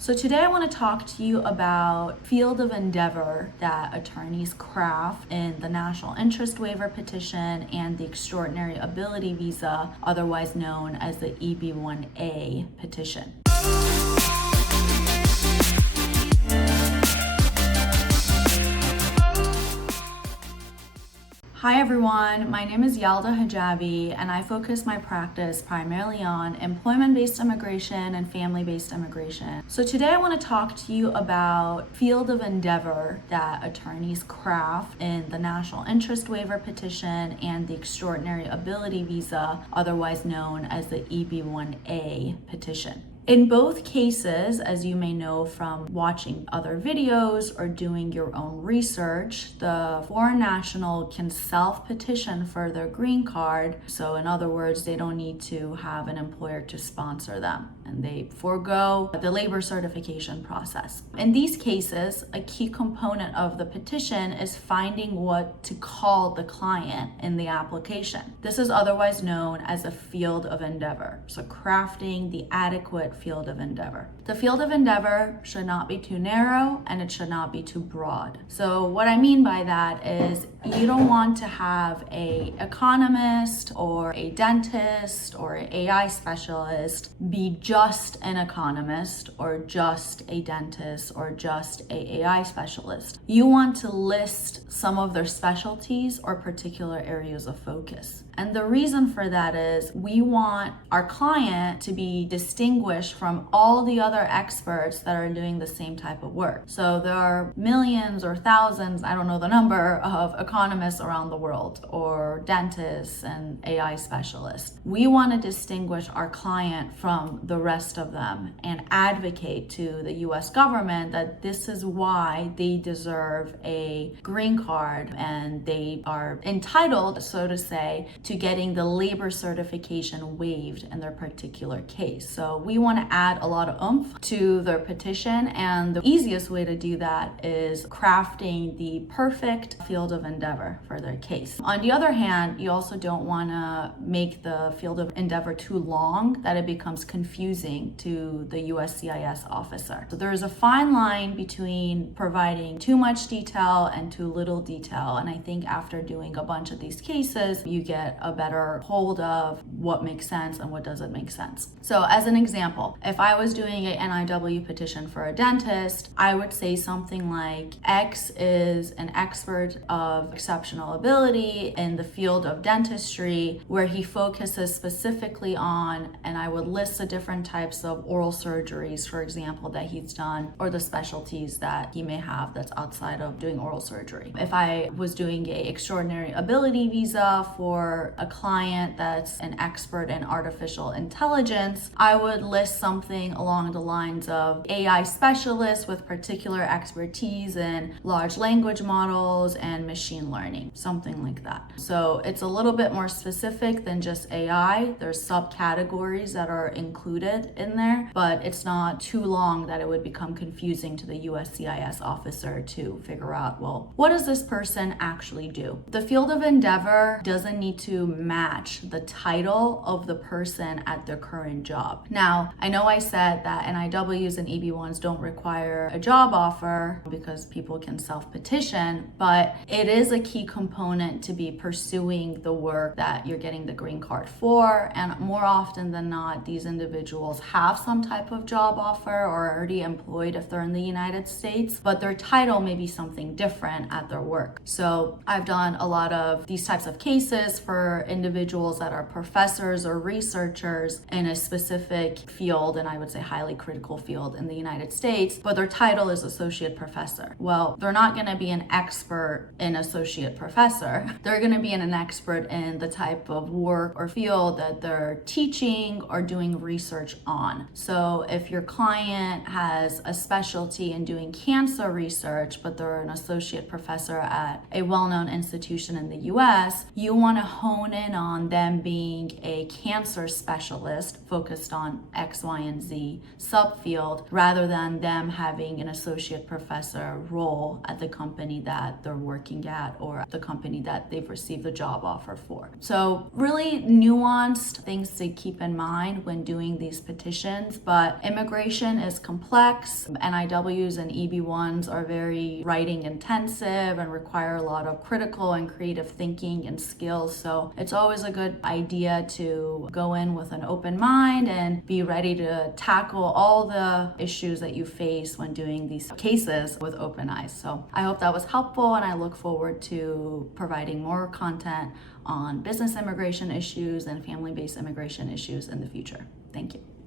So today I want to talk to you about field of endeavor that attorneys craft in the National Interest Waiver Petition and the Extraordinary Ability Visa, otherwise known as the EB-1A Petition. Hi everyone, my name is Yalda Hajavi and I focus my practice primarily on employment-based immigration and family-based immigration. So today I want to talk to you about field of endeavor that attorneys craft in the National Interest Waiver Petition and the Extraordinary Ability Visa, otherwise known as the EB-1A Petition. In both cases, as you may know from watching other videos or doing your own research, the foreign national can self-petition for their green card. So in other words, they don't need to have an employer to sponsor them, and they forego the labor certification process. In these cases, a key component of the petition is finding what to call the client in the application. This is otherwise known as a field of endeavor. So crafting the adequate field of endeavor. The field of endeavor should not be too narrow and it should not be too broad. So what I mean by that is you don't want to have an economist or a dentist or an AI specialist be just an economist or just a dentist or just an AI specialist. You want to list some of their specialties or particular areas of focus. And the reason for that is we want our client to be distinguished from all the other experts that are doing the same type of work. So there are millions or thousands, I don't know the number, of economists around the world, or dentists and AI specialists. We want to distinguish our client from the rest of them and advocate to the US government that this is why they deserve a green card and they are entitled, so to say, to getting the labor certification waived in their particular case. So we want to add a lot of oomph to their petition, and the easiest way to do that is crafting the perfect field of endeavor for their case. On the other hand, you also don't want to make the field of endeavor too long that it becomes confusing to the USCIS officer. So there is a fine line between providing too much detail and too little detail, and I think after doing a bunch of these cases, you get a better hold of what makes sense and what doesn't make sense. So as an example, if I was doing an NIW petition for a dentist, I would say something like X is an expert of exceptional ability in the field of dentistry where he focuses specifically on, and I would list the different types of oral surgeries, for example, that he's done, or the specialties that he may have that's outside of doing oral surgery. If I was doing an extraordinary ability visa for a client that's an expert in artificial intelligence, I would list something along the lines of AI specialist with particular expertise in large language models and machine learning, something like that. So it's a little bit more specific than just AI. There's subcategories that are included in there, but it's not too long that it would become confusing to the USCIS officer to figure out, well, what does this person actually do? The field of endeavor doesn't need to match the title of the person at their current job. Now, I know I said that NIWs and EB1s don't require a job offer because people can self-petition, but it is a key component to be pursuing the work that you're getting the green card for, and more often than not, these individuals have some type of job offer or are already employed if they're in the United States, but their title may be something different at their work. So I've done a lot of these types of cases for individuals that are professors or researchers in a specific field, and I would say highly critical field in the United States, but their title is associate professor. Well, they're not going to be an expert in associate professor. They're going to be an expert in the type of work or field that they're teaching or doing research on. So if your client has a specialty in doing cancer research, but they're an associate professor at a well-known institution in the US, you want to hone hone in on them being a cancer specialist focused on X, Y, and Z subfield rather than them having an associate professor role at the company that they're working at or the company that they've received the job offer for. So really nuanced things to keep in mind when doing these petitions, but immigration is complex. NIWs and EB-1s are very writing intensive and require a lot of critical and creative thinking and skills. So it's always a good idea to go in with an open mind and be ready to tackle all the issues that you face when doing these cases with open eyes. So I hope that was helpful, and I look forward to providing more content on business immigration issues and family-based immigration issues in the future. Thank you.